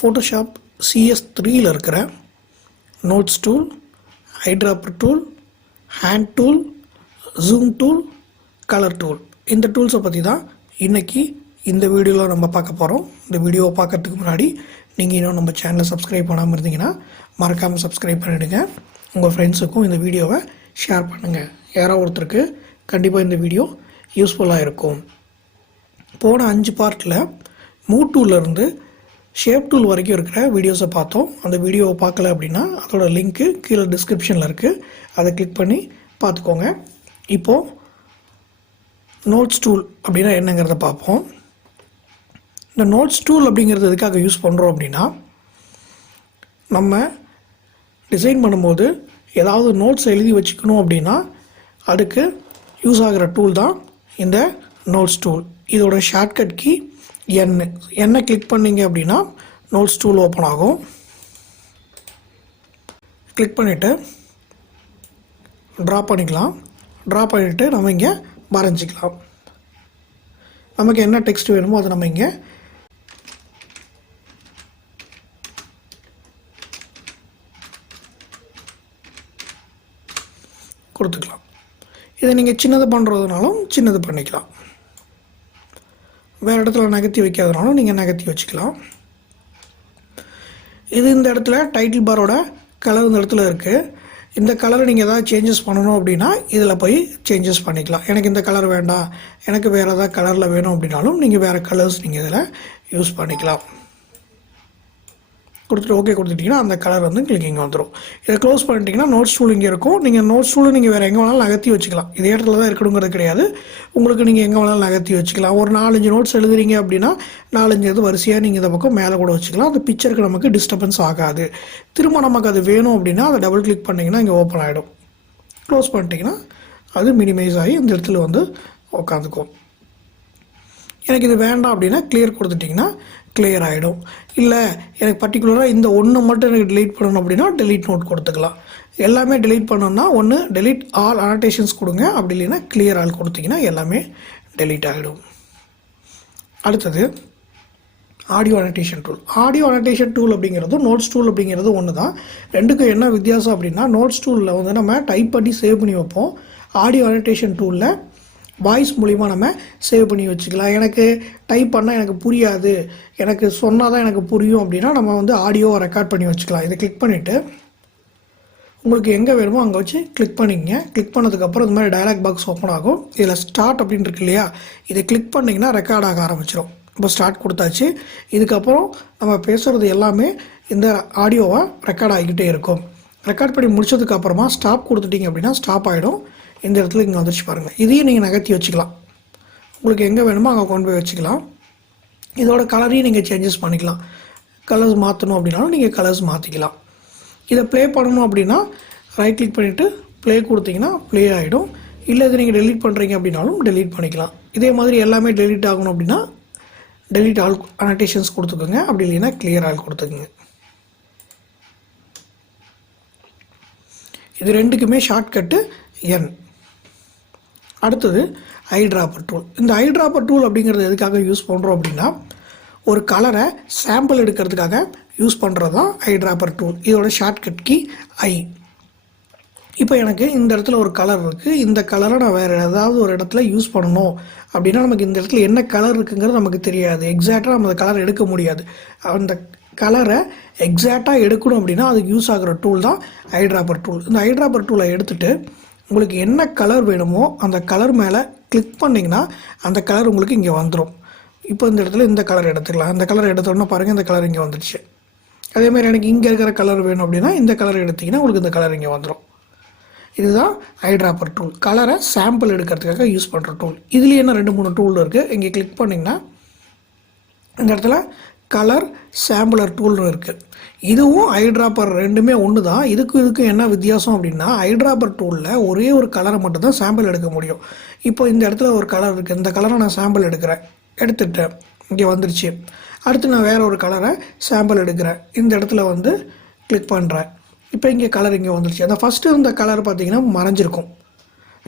Photoshop CS3 இருக்கிற Notes tool, Eyedropper tool, Hand tool, Zoom tool, Color tool. இந்த டூல்ஸை பற்றி தான் இன்றைக்கி இந்த வீடியோவில் நம்ம பார்க்க போகிறோம். இந்த வீடியோவை பார்க்கறதுக்கு முன்னாடி நீங்கள் இன்னும் நம்ம சேனலை சப்ஸ்கிரைப் பண்ணாமல் இருந்தீங்கன்னா மறக்காமல் சப்ஸ்கிரைப் பண்ணிவிடுங்க. உங்கள் ஃப்ரெண்ட்ஸுக்கும் இந்த வீடியோவை ஷேர் பண்ணுங்கள். யாரோ ஒருத்தருக்கு கண்டிப்பாக இந்த வீடியோ யூஸ்ஃபுல்லாக இருக்கும். போன 5 பார்ட்டில் மூவ் டூல்லேருந்து ஷேப் டூல் வரைக்கும் இருக்கிற வீடியோஸை பார்த்தோம். அந்த வீடியோவை பார்க்கல அப்படின்னா அதோட லிங்க்கு கீழே டிஸ்கிரிப்ஷனில் இருக்குது, அதை கிளிக் பண்ணி பார்த்துக்கோங்க. இப்போது நோட்ஸ் டூல் அப்படின்னா என்னங்கிறத பார்ப்போம். இந்த நோட்ஸ் டூல் அப்படிங்கிறது எதுக்காக யூஸ் பண்ணுறோம் அப்படின்னா, நம்ம டிசைன் பண்ணும்போது ஏதாவது நோட்ஸ் எழுதி வச்சுக்கணும் அப்படின்னா அதுக்கு யூஸ் ஆகிற டூல் தான் இந்த நோட்ஸ் டூல். இதோட ஷார்ட்கட் கீ என்ன கிளிக் பண்ணிங்க அப்படின்னா நோட்ஸ் டூல் ஓப்பன் ஆகும். கிளிக் பண்ணிவிட்டு ட்ரா பண்ணிக்கலாம். ட்ரா பண்ணிவிட்டு நம்ம இங்கே வரைஞ்சிக்கலாம். நமக்கு என்ன டெக்ஸ்ட் வேணுமோ அதை நம்ம இங்கே கொடுத்துக்கலாம். இதை நீங்கள் சின்னது பண்ணுறதுனாலும் சின்னது பண்ணிக்கலாம், வேறு இடத்துல நகர்த்தி வைக்காதனாலும் நீங்கள் நகர்த்தி வச்சுக்கலாம். இது இந்த இடத்துல டைட்டில் பாரோட கலர் இந்த இடத்துல இருக்குது. இந்த கலரை நீங்கள் எதாவது சேஞ்சஸ் பண்ணணும் அப்படின்னா இதில் போய் சேஞ்சஸ் பண்ணிக்கலாம். எனக்கு இந்த கலர் வேண்டாம், எனக்கு வேறு எதாவது கலரில் வேணும் அப்படின்னாலும் நீங்கள் வேறு கலர்ஸ் நீங்கள் இதில் யூஸ் பண்ணிக்கலாம். கொடுத்துட்டு ஓகே கொடுத்துட்டிங்கன்னா அந்த கலர் வந்து உங்களுக்கு இங்கே வந்துடும். இதை க்ளோஸ் பண்ணிட்டீங்கன்னா நோட்ஸ் டூல் இங்கே இருக்கும். நீங்கள் நோட்ஸ் டூல் நீங்கள் வேறு எங்கே வேணாலும் நகர்த்தி வச்சுக்கலாம். இதே இடத்துல தான் இருக்கணுங்கிறது கிடையாது. உங்களுக்கு நீங்கள் எங்கே வேணாலும் நகர்த்தி வச்சுக்கலாம். ஒரு 4-5 நோட்ஸ் எழுதுறீங்க அப்படின்னா 4-5 இது வரிசையாக நீங்கள் இந்த பக்கம் மேலே கூட வச்சுக்கலாம். அந்த பிக்சருக்கு நமக்கு டிஸ்டர்பன்ஸ் ஆகாது. திரும்ப நமக்கு அது வேணும் அப்படின்னா அதை டபுள் கிளிக் பண்ணிங்கன்னா இங்கே ஓப்பன் ஆகிடும். க்ளோஸ் பண்ணிட்டீங்கன்னா அது மினிமைஸ் ஆகி இந்த இடத்துல வந்து உட்காந்துக்கும். எனக்கு இது வேண்டாம் அப்படின்னா கிளியர் கொடுத்துட்டிங்கன்னா கிளியர் ஆகிடும். இல்லை எனக்கு பர்டிகுலராக இந்த ஒன்று மட்டும் எனக்கு டெலீட் பண்ணணும் அப்படின்னா டெலீட் நோட் கொடுத்துக்கலாம். எல்லாமே டெலீட் பண்ணணும்னா ஒன்று டெலீட் ஆல் அனோட்டேஷன்ஸ் கொடுங்க, அப்படி இல்லைன்னா கிளியர் ஆல் கொடுத்தீங்கன்னா எல்லாமே டெலீட் ஆகிடும். அடுத்தது audio annotation tool. Audio annotation tool அப்படிங்கிறது நோட்ஸ் டூல் அப்படிங்கிறது ஒன்று தான். ரெண்டுக்கும் என்ன வித்தியாசம் அப்படின்னா, நோட்ஸ் டூலில் வந்து நம்ம டைப் பண்ணி சேவ் பண்ணி வைப்போம். ஆடியோ அனோட்டேஷன் டூலில் வாய்ஸ் மூலிமா நம்ம சேவ் பண்ணி வச்சுக்கலாம். எனக்கு டைப் பண்ணால் எனக்கு புரியாது, எனக்கு சொன்னால் தான் எனக்கு புரியும் அப்படின்னா நம்ம வந்து ஆடியோவை ரெக்கார்ட் பண்ணி வச்சுக்கலாம். இதை கிளிக் பண்ணிவிட்டு உங்களுக்கு எங்கே வேணுமோ அங்கே வச்சு கிளிக் பண்ணிங்க. கிளிக் பண்ணதுக்கப்புறம் இந்த மாதிரி டயலாக் பாக்ஸ் ஓப்பன் ஆகும். இதில் ஸ்டார்ட் அப்படின்னு இருக்கு இல்லையா, இதை கிளிக் பண்ணிங்கன்னா ரெக்கார்ட் ஆக ஆரம்பிச்சிடும். இப்போ ஸ்டார்ட் கொடுத்தாச்சு. இதுக்கப்புறம் நம்ம பேசுகிறது எல்லாமே இந்த ஆடியோவை ரெக்கார்ட் ஆகிக்கிட்டே இருக்கும். ரெக்கார்ட் பண்ணி முடிச்சதுக்கப்புறமா ஸ்டாப் கொடுத்துட்டிங்க அப்படின்னா ஸ்டாப் ஆகிடும். இந்த இடத்துல இங்கே வந்துருச்சு பாருங்கள். இதையும் நீங்கள் நகர்த்தி வச்சுக்கலாம். உங்களுக்கு எங்கே வேணுமோ அங்கே கொண்டு போய் வச்சுக்கலாம். இதோட கலரையும் நீங்கள் சேஞ்சஸ் பண்ணிக்கலாம். கலர்ஸ் மாற்றணும் அப்படின்னாலும் நீங்கள் கலர்ஸ் மாற்றிக்கலாம். இதை ப்ளே பண்ணணும் அப்படின்னா ரைட் கிளிக் பண்ணிவிட்டு ப்ளே கொடுத்தீங்கன்னா ப்ளே ஆகிடும். இல்லை இதை நீங்கள் டெலீட் பண்ணுறீங்க அப்படின்னாலும் டெலீட் பண்ணிக்கலாம். இதே மாதிரி எல்லாமே டெலீட் ஆகணும் அப்படின்னா டெலீட் ஆல் அனோட்டேஷன்ஸ் கொடுத்துக்கோங்க, அப்படி இல்லைன்னா கிளியர் ஆல் கொடுத்துக்குங்க. இது ரெண்டுக்குமே ஷார்ட்கட்டு N. அடுத்தது ஐட்ராப்பர் டூல். இந்த ஐட்ராப்பர் டூல் அப்படிங்கிறது எதுக்காக யூஸ் பண்ணுறோம் அப்படின்னா, ஒரு கலரை சாம்பிள் எடுக்கிறதுக்காக யூஸ் பண்ணுறது தான் ஐட்ராப்பர் டூல். இதோட ஷார்ட்கட் கீ ஐ. இப்போ எனக்கு இந்த இடத்துல ஒரு கலர் இருக்குது. இந்த கலரை நான் வேறு ஏதாவது ஒரு இடத்துல யூஸ் பண்ணணும் அப்படின்னா நமக்கு இந்த இடத்துல என்ன கலர் இருக்குங்கிறது நமக்கு தெரியாது. எக்ஸாக்டாக நம்ம அந்த கலர் எடுக்க முடியாது. அந்த கலரை எக்ஸாக்டாக எடுக்கணும் அப்படின்னா அதுக்கு யூஸ் ஆகிற டூல் தான் ஐட்ராப்பர் டூல். இந்த ஐட்ராப்பர் டூலை எடுத்துகிட்டு உங்களுக்கு என்ன கலர் வேணுமோ அந்த கலர் மேலே கிளிக் பண்ணிங்கன்னா அந்த கலர் உங்களுக்கு இங்கே வந்துடும். இப்போ இந்த இடத்துல இந்த கலர் எடுத்துக்கலாம். அந்த கலர் எடுத்தோன்னா பாருங்கள், இந்த கலர் இங்கே வந்துடுச்சு. அதேமாதிரி எனக்கு இங்கே இருக்கிற கலர் வேணும் அப்படின்னா இந்த கலர் எடுத்திங்கன்னா உங்களுக்கு இந்த கலர் இங்கே வந்துடும். இதுதான் ஐட்ராப்பர் டூல். கலரை சாம்பிள் எடுக்கிறதுக்காக யூஸ் பண்ணுற டூல். இதுலேயே என்ன 2-3 டூல் இருக்குது. இங்கே கிளிக் பண்ணிங்கன்னா இந்த இடத்துல கலர் சாம்பிளர் டூல்னு இருக்குது. இதுவும் ஐட்ராப்பர் ரெண்டுமே ஒன்று தான். இதுக்கும் என்ன வித்தியாசம் அப்படின்னா, ஐட்ராப்பர் டூலில் ஒரே ஒரு கலரை மட்டும் தான் சாம்பிள் எடுக்க முடியும். இப்போ இந்த இடத்துல ஒரு கலர் இருக்குது. இந்த கலரை நான் சாம்பிள் எடுக்கிறேன், எடுத்துட்டேன், இங்கே வந்துருச்சு. அடுத்து நான் வேறு ஒரு கலரை சாம்பிள் எடுக்கிறேன், இந்த இடத்துல வந்து கிளிக் பண்ணுறேன். இப்போ இங்கே கலர் இங்கே வந்துருச்சு. அந்த ஃபஸ்ட்டு இருந்த கலர் பார்த்திங்கன்னா மறைஞ்சிருக்கும்.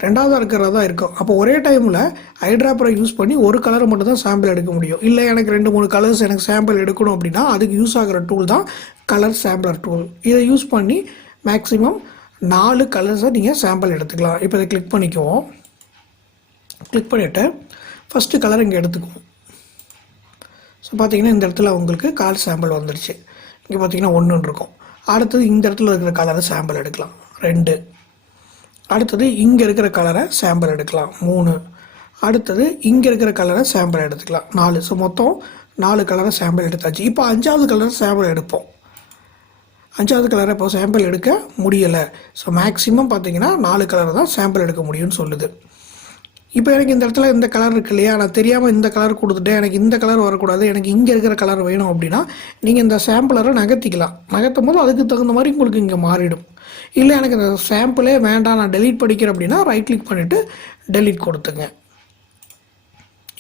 ரெண்டாவதாக இருக்கிறதா இருக்கும். அப்போ ஒரே டைமில் ஐட்ராப்பரை யூஸ் பண்ணி ஒரு கலரை மட்டும் தான் சாம்பிள் எடுக்க முடியும். இல்லை எனக்கு 2-3 கலர்ஸ் எனக்கு சாம்பிள் எடுக்கணும் அப்படின்னா அதுக்கு யூஸ் ஆகிற டூல் தான் கலர் சாம்பிளர் டூல். இதை யூஸ் பண்ணி மேக்ஸிமம் 4 கலர்ஸை நீங்கள் சாம்பிள் எடுத்துக்கலாம். இப்போ இதை கிளிக் பண்ணிக்குவோம். கிளிக் பண்ணிவிட்டு ஃபஸ்ட்டு கலர் இங்கே எடுத்துக்குவோம். ஸோ பார்த்தீங்கன்னா இந்த இடத்துல உங்களுக்கு கலர் சாம்பிள் வந்துடுச்சு. இங்கே பார்த்தீங்கன்னா 1 இருக்கும். அடுத்தது இந்த இடத்துல இருக்கிற கலரை சாம்பிள் எடுக்கலாம் 2. அடுத்தது இங்கே இருக்கிற கலரை சாம்பிள் எடுக்கலாம் 3. அடுத்தது இங்கே இருக்கிற கலரை சாம்பிள் எடுத்துக்கலாம் 4. ஸோ மொத்தம் 4 கலரை சாம்பிள் எடுத்தாச்சு. இப்போ 5வது கலரை சாம்பிள் எடுப்போம். 5வது கலரை இப்போ சாம்பிள் எடுக்க முடியலை. ஸோ மேக்ஸிமம் பார்த்தீங்கன்னா 4 கலரை தான் சாம்பிள் எடுக்க முடியும்னு சொல்லுது. இப்போ எனக்கு இந்த இடத்துல இந்த கலர் இருக்கு இல்லையா, நான் தெரியாமல் இந்த கலர் கொடுத்துட்டேன், எனக்கு இந்த கலர் வரக்கூடாது, எனக்கு இங்கே இருக்கிற கலர் வேணும் அப்படின்னா நீங்கள் இந்த சாம்பிளரை நகர்த்திக்கலாம். நகர்த்தும் போது அதுக்கு தகுந்த மாதிரி உங்களுக்கு இங்கே மாறிடும். இல்லை எனக்கு இந்த சாம்பிளே வேண்டாம், நான் டெலீட் பண்ணிக்கிறேன் அப்படின்னா ரைட் கிளிக் பண்ணிவிட்டு டெலீட் கொடுத்துங்க.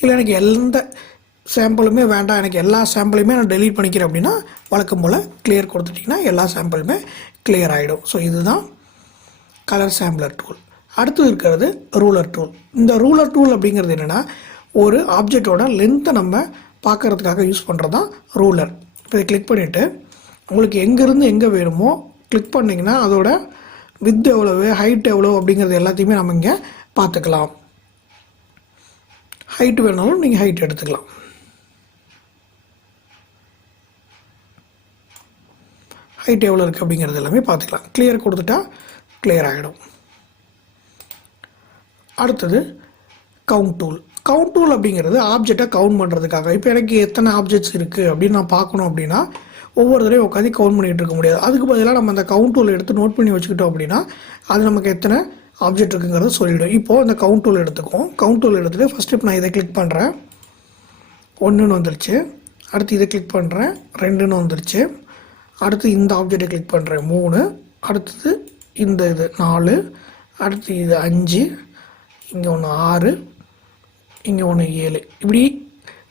இல்லை எனக்கு எந்த சாம்பிளுமே வேண்டாம், எனக்கு எல்லா சாம்பிளுமே நான் டெலீட் பண்ணிக்கிறேன் அப்படின்னா வழக்கம் போல் கிளியர் கொடுத்துட்டிங்கன்னா எல்லா சாம்பிளுமே கிளியர் ஆகிடும். ஸோ இதுதான் கலர் சாம்பிளர் டூல். அடுத்து இருக்கிறது ரூலர் டூல். இந்த ரூலர் டூல் அப்படிங்கிறது என்னென்னா ஒரு ஆப்ஜெக்டோட லென்த்தை நம்ம பார்க்குறதுக்காக யூஸ் பண்ணுறது தான் ரூலர். இப்போ இதை கிளிக் பண்ணிவிட்டு உங்களுக்கு எங்கேருந்து எங்கே வேணுமோ கிளிக் பண்ணிங்கன்னா அதோட வித் எவ்வளவு ஹைட் எவ்வளோ அப்படிங்கிறது எல்லாத்தையுமே நம்ம இங்கே பார்த்துக்கலாம். ஹைட் வேணாலும் நீங்கள் ஹைட் எடுத்துக்கலாம். ஹைட் எவ்வளோ இருக்குது அப்படிங்கிறது எல்லாமே பார்த்துக்கலாம். கிளியர் கொடுத்துட்டா கிளியர் ஆகிடும். அடுத்தது கவுண்ட் டூல். கவுண்ட் டூல் அப்படிங்கிறது ஆப்ஜெக்டை கவுண்ட் பண்ணுறதுக்காக. இப்போ எனக்கு எத்தனை ஆப்ஜெக்ட்ஸ் இருக்குது அப்படின்னு நான் பார்க்கணும் அப்படின்னா ஒவ்வொரு தடவையும் உட்காந்து கவுண்ட் பண்ணிகிட்டு இருக்க முடியாது. அதுக்கு பதிலாக நம்ம அந்த கவுண்ட் டூல் எடுத்து நோட் பண்ணி வச்சுக்கிட்டோம் அப்படின்னா அது நமக்கு எத்தனை ஆப்ஜெக்ட் இருக்குங்கிறத சொல்லிவிடும். இப்போது இந்த கவுண்ட் டூல் எடுத்துக்குவோம். கவுண்ட் டூல் எடுத்துகிட்டு ஃபஸ்ட்டு இப்போ நான் இதை கிளிக் பண்ணுறேன், 1ன்னு வந்துருச்சு. அடுத்து இதை கிளிக் பண்ணுறேன், 2ன்னு வந்துருச்சு. அடுத்து இந்த ஆப்ஜெக்டை கிளிக் பண்ணுறேன், 3. அடுத்தது இந்த இது 4. அடுத்து இது 5. இங்கே ஒன்று 6, இங்கே ஒன்று 7. இப்படி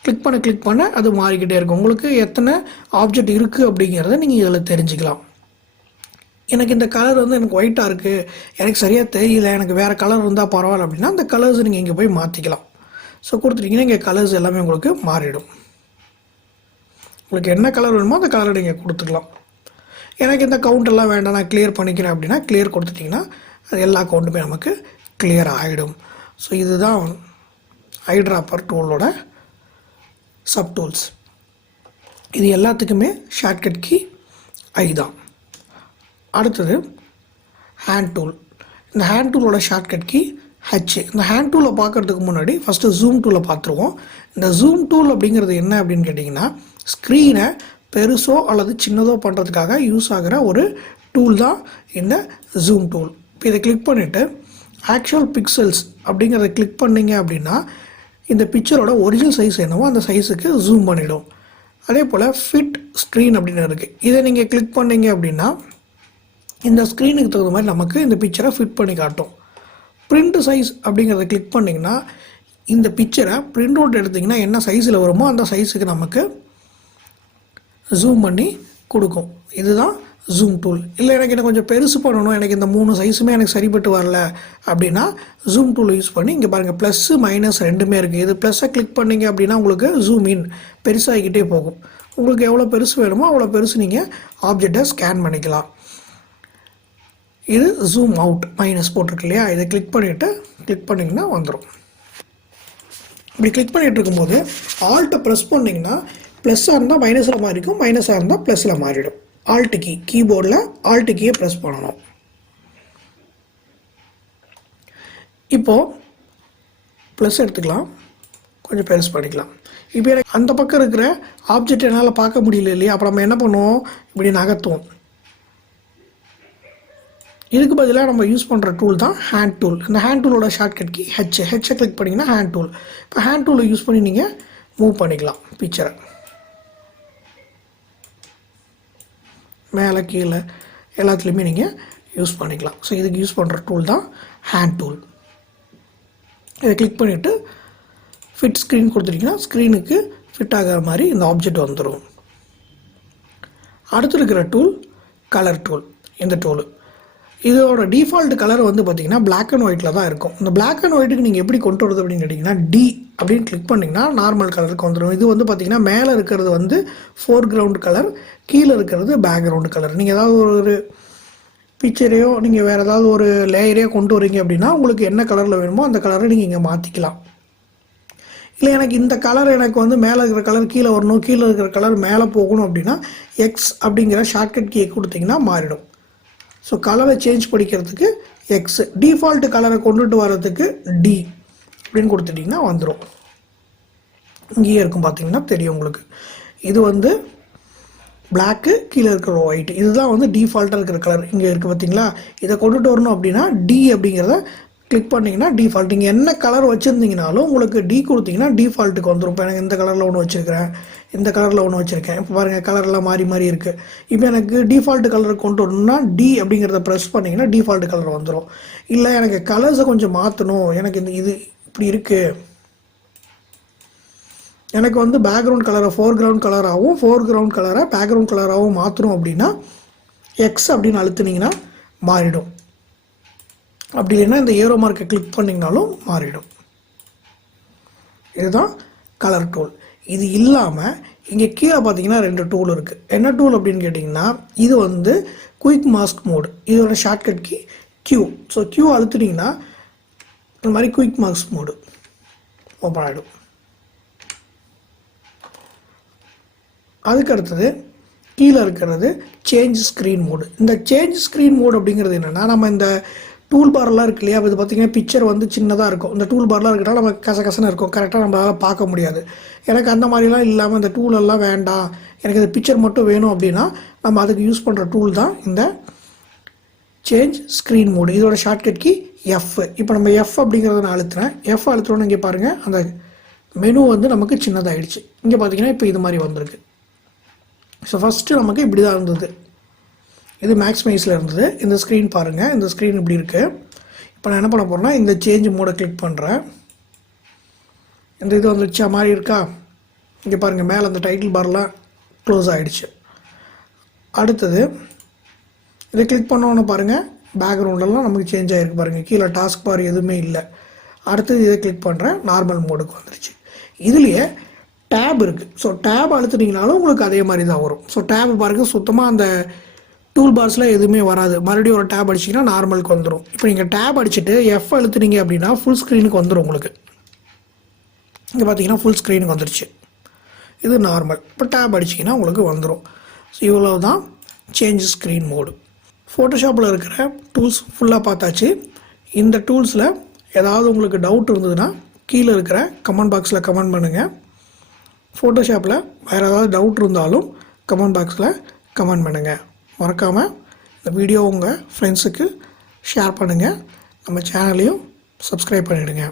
கிளிக் பண்ண அது மாறிக்கிட்டே இருக்கும். உங்களுக்கு எத்தனை ஆப்ஜெக்ட் இருக்குது அப்படிங்கிறத நீங்கள் இதில் தெரிஞ்சுக்கலாம். எனக்கு இந்த கலர் வந்து எனக்கு ஒயிட்டாக இருக்குது, எனக்கு சரியாக தெரியல, எனக்கு வேறு கலர் இருந்தால் பரவாயில்ல அப்படின்னா அந்த கலர்ஸ் நீங்கள் இங்கே போய் மாற்றிக்கலாம். ஸோ கொடுத்துட்டிங்கன்னா இங்கே கலர்ஸ் எல்லாமே உங்களுக்கு மாறிடும். உங்களுக்கு என்ன கலர் வேணுமோ அந்த கலரை நீங்கள் கொடுத்துக்கலாம். எனக்கு இந்த கவுண்டெல்லாம் வேண்டாம், நான் கிளியர் பண்ணிக்கிறேன் அப்படின்னா கிளியர் கொடுத்துட்டிங்கன்னா அது எல்லா கவுண்ட்டுமே நமக்கு கிளியர் ஆகிடும். ஸோ இதுதான் ஐட்ராப்பர் டூலோட சப் டூல்ஸ். இது எல்லாத்துக்குமே ஷார்ட்கட் கீ ஐ தான். அடுத்தது ஹேண்ட் டூல். இந்த ஹேண்ட் டூலோட ஷார்ட்கட் கீ ஹச். இந்த ஹேண்ட் டூலை பார்க்குறதுக்கு முன்னாடி ஃபஸ்ட்டு ஜூம் டூலை பார்த்துருவோம். இந்த ஜூம் டூல் அப்படிங்கிறது என்ன அப்படின்னு கேட்டிங்கன்னா ஸ்க்ரீனை பெருசோ அல்லது சின்னதோ பண்ணுறதுக்காக யூஸ் ஆகிற ஒரு டூல் தான் இந்த ஜூம் டூல். இப்போ இதை கிளிக் பண்ணிவிட்டு ஆக்சுவல் பிக்சல்ஸ் அப்படிங்கிறத கிளிக் பண்ணிங்க அப்படின்னா இந்த பிக்சரோட ஒரிஜினல் சைஸ் என்னவோ அந்த சைஸுக்கு ஜூம் பண்ணிவிடும். அதே போல் ஃபிட் ஸ்க்ரீன் அப்படின்னு இருக்குது. இதை நீங்கள் கிளிக் பண்ணிங்க அப்படின்னா இந்த ஸ்க்ரீனுக்கு தகுந்த மாதிரி நமக்கு இந்த பிக்சரை ஃபிட் பண்ணி காட்டும். பிரிண்ட் சைஸ் அப்படிங்கிறத கிளிக் பண்ணிங்கன்னா இந்த பிக்சரை பிரிண்ட் அவுட் எடுத்திங்கன்னா என்ன சைஸில் வருமோ அந்த சைஸுக்கு நமக்கு ஜூம் பண்ணி கொடுக்கும். இதுதான் ஜூம் டூல். இல்லை எனக்கு என்ன கொஞ்சம் பெருசு பண்ணணும், எனக்கு இந்த 3 சைஸுமே எனக்கு சரிப்பட்டு வரல அப்படின்னா ஜூம் டூலை யூஸ் பண்ணி இங்கே பாருங்கள் ப்ளஸ்ஸு மைனஸ் ரெண்டுமே இருக்குது. இது ப்ளஸ்ஸை கிளிக் பண்ணிங்க அப்படின்னா உங்களுக்கு ஜூம் இன் பெருசாகிக்கிட்டே போகும். உங்களுக்கு எவ்வளோ பெருசு வேணுமோ அவ்வளோ பெருசு நீங்கள் ஆப்ஜெக்டை ஸ்கேன் பண்ணிக்கலாம். இது ஜூம் அவுட் மைனஸ் போட்டிருக்கு இல்லையா, இதை கிளிக் பண்ணிங்கன்னா வந்துடும். இப்படி கிளிக் பண்ணிகிட்டு இருக்கும்போது ஆல்ட்டை ப்ரெஸ் பண்ணிங்கன்னா ப்ளஸ்ஸாக இருந்தால் மைனஸில் மாறிக்கும், மைனஸாக இருந்தால் ப்ளஸில் மாறிடும். ஆல்ட் கீ கீபோர்டில் ஆல்ட் கீயை ப்ரெஸ் பண்ணணும். இப்போது ப்ளஸ் எடுத்துக்கலாம், கொஞ்சம் பெருசு பண்ணிக்கலாம். இப்போ எனக்கு அந்த பக்கம் இருக்கிற ஆப்ஜெக்ட் என்னால் பார்க்க முடியல இல்லையா, அப்போ நம்ம என்ன பண்ணுவோம், இப்படி நகர்த்துவோம். இதுக்கு பதிலாக நம்ம யூஸ் பண்ணுற டூல் தான் ஹேண்ட் டூல். இந்த ஹேண்ட் டூலோட ஷார்ட்கட் கீ ஹெச்சை கிளிக் பண்ணிங்கன்னா ஹேண்ட் டூல். இப்போ ஹேண்ட் டூலை யூஸ் பண்ணி நீங்கள் மூவ் பண்ணிக்கலாம் பிக்சரை மேலே கீழே எல்லாத்துலேயுமே நீங்கள் யூஸ் பண்ணிக்கலாம். ஸோ இதுக்கு யூஸ் பண்ணுற டூல் தான் ஹேண்ட் டூல். இதை கிளிக் பண்ணிவிட்டு ஃபிட் ஸ்க்ரீன் கொடுத்துட்டிங்கன்னா ஸ்க்ரீனுக்கு ஃபிட் ஆகிற மாதிரி இந்த ஆப்ஜெக்ட் வந்துடும். அடுத்து இருக்கிற டூல் கலர் டூல். இந்த டூலு இதோட டிஃபால்ட் கலர் வந்து பார்த்திங்கன்னா பிளாக் அண்ட் ஒயிட்டில் தான் இருக்கும். இந்த பிளாக் அண்ட் ஒயிட்டுக்கு நீங்கள் எப்படி கொண்டு வரது அப்படின்னு கேட்டிங்கன்னா டி அப்படின்னு கிளிக் பண்ணிங்கன்னா நார்மல் கலருக்கு வந்துடும். இது வந்து பார்த்திங்கன்னா மேலே இருக்கிறது வந்து ஃபோர்க்ரவுண்ட் கலர், கீழே இருக்கிறது பேக்ரவுண்ட் கலர். நீங்கள் ஏதாவது ஒரு பிக்சரையோ நீங்கள் வேறு ஏதாவது ஒரு லேயரையோ கொண்டு வரீங்க அப்படின்னா உங்களுக்கு என்ன கலரில் வேணுமோ அந்த கலரை நீங்கள் இங்கே மாற்றிக்கலாம். இல்லை எனக்கு இந்த கலர் எனக்கு வந்து மேலே இருக்கிற கலர் கீழே வரணும், கீழே இருக்கிற கலர் மேலே போகணும் அப்படின்னா எக்ஸ் அப்படிங்கிற ஷார்ட்கட் கீயை கொடுத்திங்கன்னா மாறிடும். ஸோ கலரை சேஞ்ச் பண்ணிக்கிறதுக்கு எக்ஸ், டிஃபால்ட்டு கலரை கொண்டுட்டு வர்றதுக்கு டி அப்படின்னு கொடுத்துட்டிங்கன்னா வந்துடும். இங்கேயே இருக்கும் பார்த்தீங்கன்னா தெரியும் உங்களுக்கு. இது வந்து பிளாக்கு, கீழே இருக்கிற ஒயிட், இதுதான் வந்து டிஃபால்ட்டாக இருக்கிற கலர் இங்கே இருக்குது பார்த்தீங்களா. இதை கொண்டுட்டு வரணும் அப்படின்னா டி அப்படிங்கிறத கிளிக் பண்ணிங்கன்னா டிஃபால்ட். நீங்கள் என்ன கலர் வச்சுருந்தீங்கனாலும் உங்களுக்கு டி கொடுத்தீங்கன்னா டிஃபால்ட்டுக்கு வந்துடும். இப்போ எனக்கு இந்த கலரில் ஒன்று வச்சுருக்கிறேன், இந்த கலரில் ஒன்று வச்சுருக்கேன். இப்போ பாருங்கள் கலர்லாம் மாறி மாறி இருக்குது. இப்போ எனக்கு டிஃபால்ட் கலரை கொண்டு வரணும்னா டி அப்படிங்கிறத ப்ரெஸ் பண்ணிங்கன்னா டிஃபால்ட் கலர் வந்துடும். இல்லை எனக்கு கலர்ஸை கொஞ்சம் மாற்றணும், எனக்கு இது இப்படி இருக்குது, எனக்கு வந்து பேக்ரவுண்ட் கலரை ஃபோர்க்ரவுண்ட் கலராகவும் ஃபோர்க்ரவுண்ட் கலரை பேக்ரவுண்ட் கலராகவும் மாற்றணும் அப்படின்னா எக்ஸ் அப்படின்னு அழுத்துனீங்கன்னா மாறிடும். அப்படி இல்லைன்னா இந்த ஏரோ மார்க்கை கிளிக் பண்ணிங்கனாலும் மாறிடும். இதுதான் கலர் டூல். இது இல்லாமல் இங்கே கீழே பார்த்தீங்கன்னா 2 டூல் இருக்குது. என்ன டூல் அப்படின்னு கேட்டிங்கன்னா இது வந்து குயிக் மாஸ்க் மோடு, இதோட shortcut key Q. So Q அழுத்துனீங்கன்னா இந்த மாதிரி குயிக் மாஸ்க் மோடு ஓப்பன் ஆகிடும். அதுக்கு அடுத்தது கீழே இருக்கிறது சேஞ்ச் ஸ்க்ரீன் மோடு. இந்த சேஞ்ச் ஸ்க்ரீன் மோடு அப்படிங்கிறது என்னென்னா நம்ம இந்த டூல் பார்லாம் இருக்கு இல்லையா, இது பார்த்திங்கன்னா பிக்சர் வந்து சின்னதாக இருக்கும். இந்த டூல் பார்லாம் இருக்கிறனால நம்ம கசகசன்னு இருக்கும், கரெக்டாக நம்மளால் பார்க்க முடியாது. எனக்கு அந்த மாதிரிலாம் இல்லாமல் இந்த டூலெல்லாம் வேண்டாம், எனக்கு இந்த பிக்சர் மட்டும் வேணும் அப்படின்னா நம்ம அதுக்கு யூஸ் பண்ணுற டூல் தான் இந்த சேஞ்ச் ஸ்க்ரீன் மோடு. இதோட ஷார்ட்கட் கீ எஃப். இப்போ நம்ம எஃப் அப்படிங்கிறத நான் அழுத்துறேன். எஃப் அழுத்துறோன்னு இங்கே பாருங்கள் அந்த மெனு வந்து நமக்கு சின்னதாகிடுச்சு. இங்கே பார்த்திங்கன்னா இப்போ இது மாதிரி வந்திருக்கு. ஸோ ஃபஸ்ட்டு நமக்கு இப்படி தான் இருந்தது, இது மேக்ஸிமைஸில் இருந்தது. இந்த ஸ்க்ரீன் பாருங்கள், இந்த ஸ்க்ரீன் இப்படி இருக்குது. இப்போ நான் என்ன பண்ண போகிறேன்னா இந்த சேஞ்ச் மோடை கிளிக் பண்ணுறேன். இந்த இது வந்துச்சா மாதிரி இருக்கா, இங்கே பாருங்கள் மேலே அந்த டைட்டில் பார்லாம் க்ளோஸ் ஆகிடுச்சு. அடுத்தது இதை கிளிக் பண்ணோன்னு பாருங்கள் பேக்ரவுண்டெல்லாம் நமக்கு சேஞ்ச் ஆகிருக்கு பாருங்கள், கீழே டாஸ்க் பார் எதுவுமே இல்லை. அடுத்தது இதை கிளிக் பண்ணுறேன், நார்மல் மோடுக்கு வந்துருச்சு. இதுலேயே டேப் இருக்குது. ஸோ டேப் அழுத்துனீங்கனாலும் உங்களுக்கு அதே மாதிரி தான் வரும். ஸோ டேப் பாருங்கள் சுத்தமாக அந்த டூல் பார்ஸில் எதுவுமே வராது. மறுபடியும் ஒரு டேப் அடிச்சிங்கன்னா நார்மலுக்கு வந்துடும். இப்போ நீங்கள் டேப் அடிச்சுட்டு எஃப் அழுத்துனீங்க அப்படின்னா ஃபுல் ஸ்க்ரீனுக்கு வந்துடும் உங்களுக்கு. இங்கே பார்த்தீங்கன்னா ஃபுல் ஸ்க்ரீனுக்கு வந்துருச்சு, இது நார்மல். இப்போ டேப் அடிச்சிங்கன்னா உங்களுக்கு வந்துடும். ஸோ இவ்வளோ தான் சேஞ்ச் ஸ்க்ரீன் மோடு. ஃபோட்டோஷாப்பில் இருக்கிற டூல்ஸ் ஃபுல்லாக பார்த்தாச்சு. இந்த டூல்ஸில் ஏதாவது உங்களுக்கு டவுட் இருந்ததுன்னா கீழே இருக்கிற கமெண்ட் பாக்ஸில் கமெண்ட் பண்ணுங்கள். ஃபோட்டோஷாப்பில் வேறு ஏதாவது டவுட் இருந்தாலும் கமெண்ட் பாக்ஸில் கமெண்ட் பண்ணுங்கள். மறக்காமல் இந்த வீடியோ உங்கள் ஃப்ரெண்ட்ஸுக்கு ஷேர் பண்ணுங்கள். நம்ம சேனலையும் சப்ஸ்கிரைப் பண்ணிவிடுங்க.